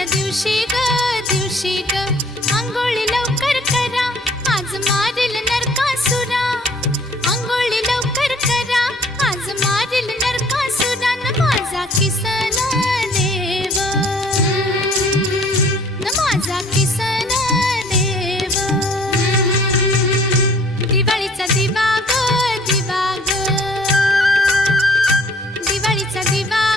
आजच्या दिवशी ग आंघोळी लवकर करा, आज मारील नरकासुरा. आंघोळी लवकर करा, आज मारील नरकासुरा. न माझा किसन